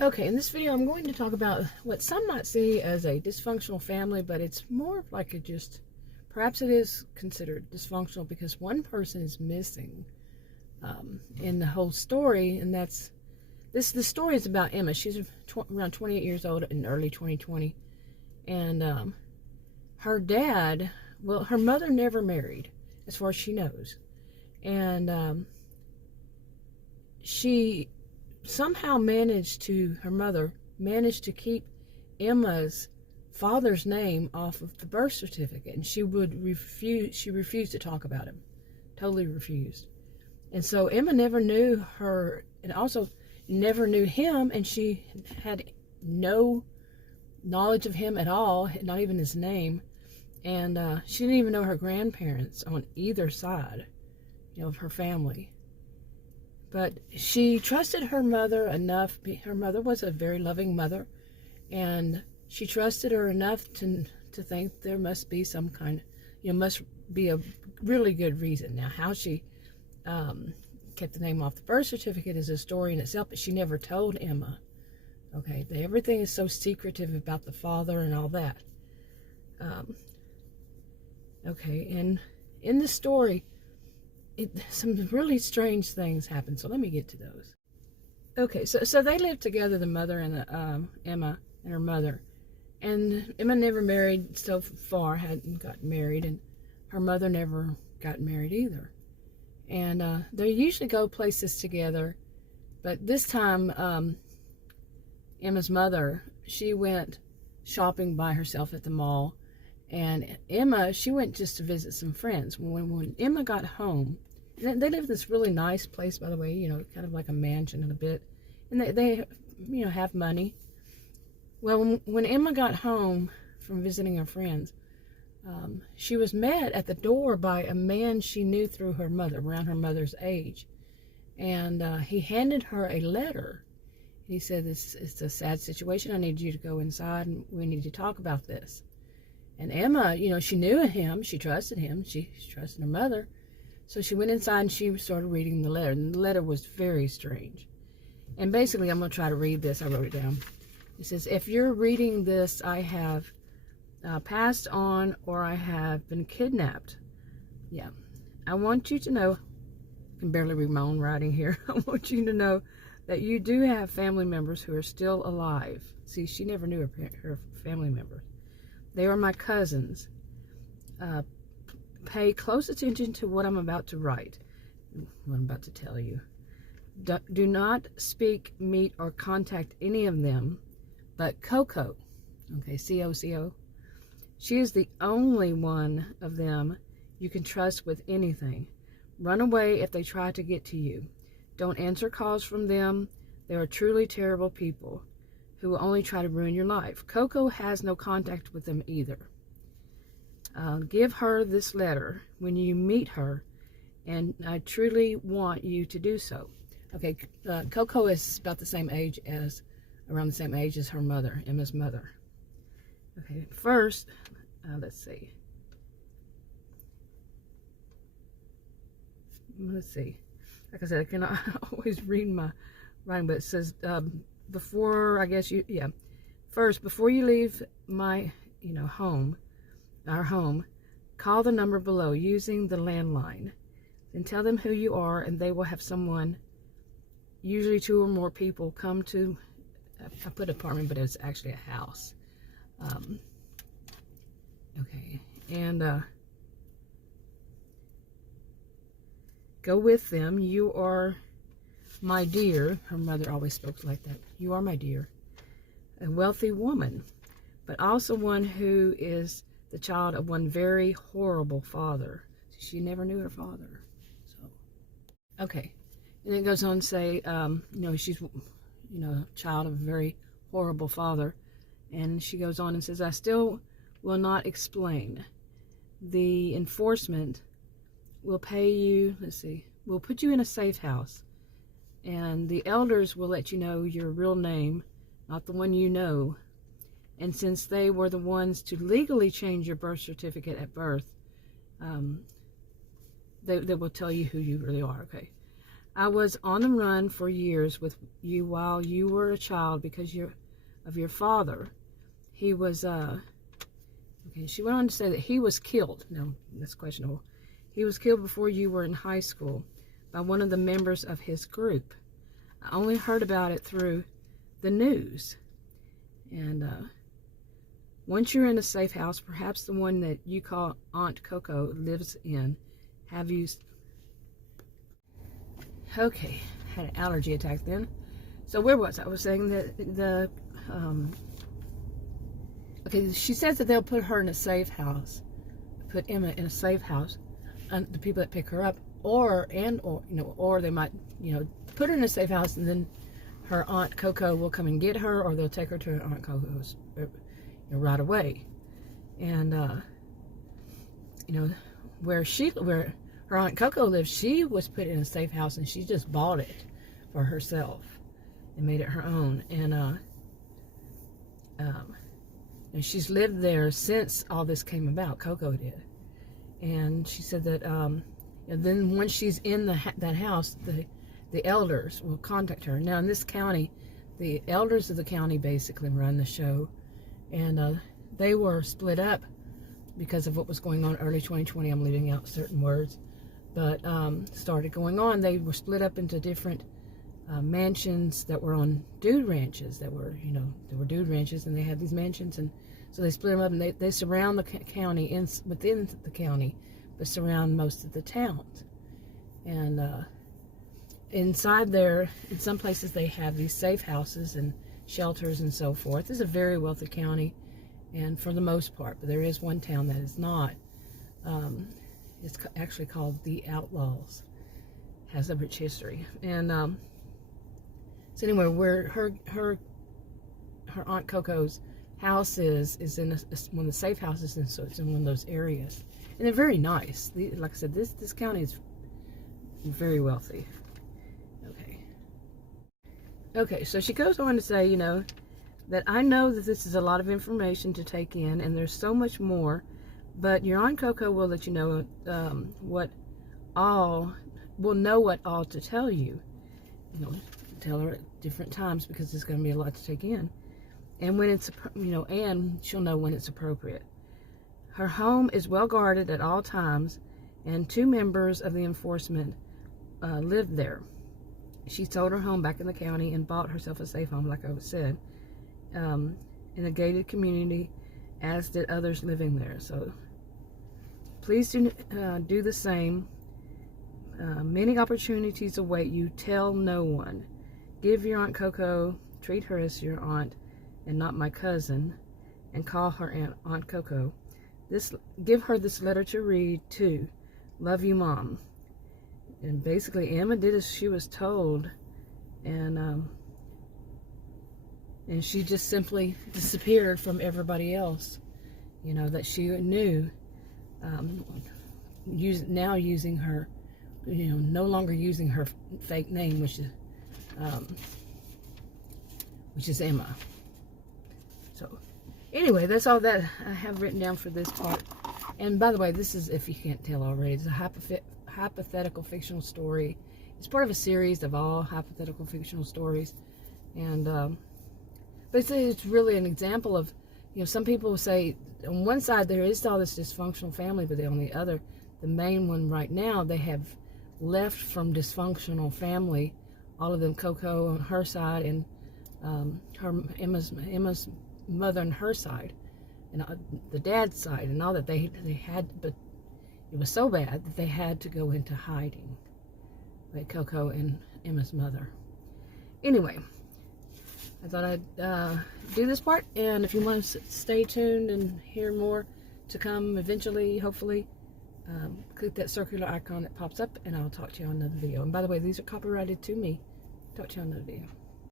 Okay, in this video I'm going to talk about what some might see as a dysfunctional family, but it's more like perhaps it is considered dysfunctional because one person is missing in the whole story, and the story is about Emma. She's around 28 years old in early 2020, and her dad, well, her mother never married, as far as she knows, and she somehow her mother managed to keep Emma's father's name off of the birth certificate, and she refused to talk about him, totally refused. And so Emma never knew her, and also never knew him, and she had no knowledge of him at all, not even his name, and she didn't even know her grandparents on either side, of her family. But she trusted her mother enough. Her mother was a very loving mother, and she trusted her enough to think there must be some kind, must be a really good reason. Now, how she kept the name off the birth certificate is a story in itself, but she never told Emma. Okay, everything is so secretive about the father and all that. Okay, and in the story, some really strange things happen, so let me get to those. Okay, so they lived together, the mother and Emma and her mother, and Emma never married so far, hadn't gotten married, and her mother never got married either. And they usually go places together, but this time Emma's mother, she went shopping by herself at the mall, and Emma, she went just to visit some friends. When Emma got home, they live in this really nice place, by the way, kind of like a mansion in a bit, and they have money. Well, when Emma got home from visiting her friends, she was met at the door by a man she knew through her mother, around her mother's age, and he handed her a letter. He said, it's a sad situation. I need you to go inside, and we need to talk about this. And Emma, she knew him, she trusted him, she trusted her mother. So she went inside and she started reading the letter. And the letter was very strange. And basically, I'm going to try to read this. I wrote it down. It says, if you're reading this, I have passed on, or I have been kidnapped. Yeah. I want you to know, I can barely read my own writing here. I want you to know that you do have family members who are still alive. See, she never knew her family members. They are my cousins. Pay close attention to what I'm about to write, what I'm about to tell you. Do not speak, meet, or contact any of them but CoCo. Okay, C-O-C-O. She is the only one of them you can trust with anything. Run away if they try to get to you. Don't answer calls from them. They are truly terrible people who will only try to ruin your life. CoCo has no contact with them either. Give her this letter when you meet her, and I truly want you to do so. Okay, CoCo is about around the same age as her mother, Emma's mother. Okay, first, let's see. Like I said, I cannot always read my writing, but it says, first, before you leave my, our home, call the number below using the landline. Then tell them who you are, and they will have someone, usually 2 or more people, come to, I put apartment, but it's actually a house. Okay, and go with them. You are my dear. Her mother always spoke like that. You are my dear. A wealthy woman, but also one who is the child of one very horrible father. She never knew her father. So, okay. And it goes on to say, she's, a child of a very horrible father. And she goes on and says, I still will not explain. The enforcement will pay you, we'll put you in a safe house. And the elders will let you know your real name, not the one you know. And since they were the ones to legally change your birth certificate at birth, they will tell you who you really are, okay? I was on the run for years with you while you were a child because of your father. He was, okay, she went on to say that he was killed. No, that's questionable. He was killed before you were in high school by one of the members of his group. I only heard about it through the news. And once you're in a safe house, perhaps the one that you call Aunt CoCo lives in, have you... Okay, had an allergy attack then. So where was I? I was saying that okay, she says that they'll put her in a safe house, put Emma in a safe house, and the people that pick her up, or they might, put her in a safe house, and then her Aunt CoCo will come and get her, or they'll take her to her Aunt CoCo's right away. And where her Aunt CoCo lives, she was put in a safe house, and she just bought it for herself and made it her own. And she's lived there since all this came about. CoCo did. And she said that then once she's in that house, the elders will contact her. Now in this county, the elders of the county basically run the show, and they were split up because of what was going on early 2020. I'm leaving out certain words, but started going on. They were split up into different mansions that were on dude ranches. There were dude ranches, and they had these mansions, and so they split them up, and they surround the county within the county, but surround most of the towns. And inside there, in some places, they have these safe houses and shelters and so forth. It's a very wealthy county, and for the most part, but there is one town that is not. It's actually called the Outlaws. Has a rich history, and so anyway, where her Aunt CoCo's house is in one of the safe houses, and so it's in one of those areas, and they're very nice. Like I said, this county is very wealthy. Okay, so she goes on to say, that I know that this is a lot of information to take in, and there's so much more, but your Aunt CoCo will let you know what all to tell you. Tell her at different times, because there's going to be a lot to take in. And when it's, and she'll know when it's appropriate. Her home is well guarded at all times, and 2 members of the enforcement live there. She sold her home back in the county and bought herself a safe home, like I said, in a gated community, as did others living there. So please do the same. Many opportunities await you. Tell no one. Give your Aunt CoCo, treat her as your aunt and not my cousin, and call her Aunt CoCo. Give her this letter to read too. Love you, Mom. And basically Emma did as she was told, and she just simply disappeared from everybody else, that she knew, now using her, no longer using her fake name, which is Emma. So anyway, that's all that I have written down for this part. And by the way, this is, if you can't tell already, it's a hypothetical fictional story. It's part of a series of all hypothetical fictional stories, and but it's really an example of, some people say on one side there is all this dysfunctional family, but on the other, the main one right now, they have left from dysfunctional family, all of them, CoCo on her side, and Emma's mother on her side, and the dad's side, and all that they had, but it was so bad that they had to go into hiding, like CoCo and Emma's mother. Anyway, I thought I'd do this part, and if you want to stay tuned and hear more to come eventually, hopefully, click that circular icon that pops up, and I'll talk to you on another video. And by the way, these are copyrighted to me. Talk to you on another video.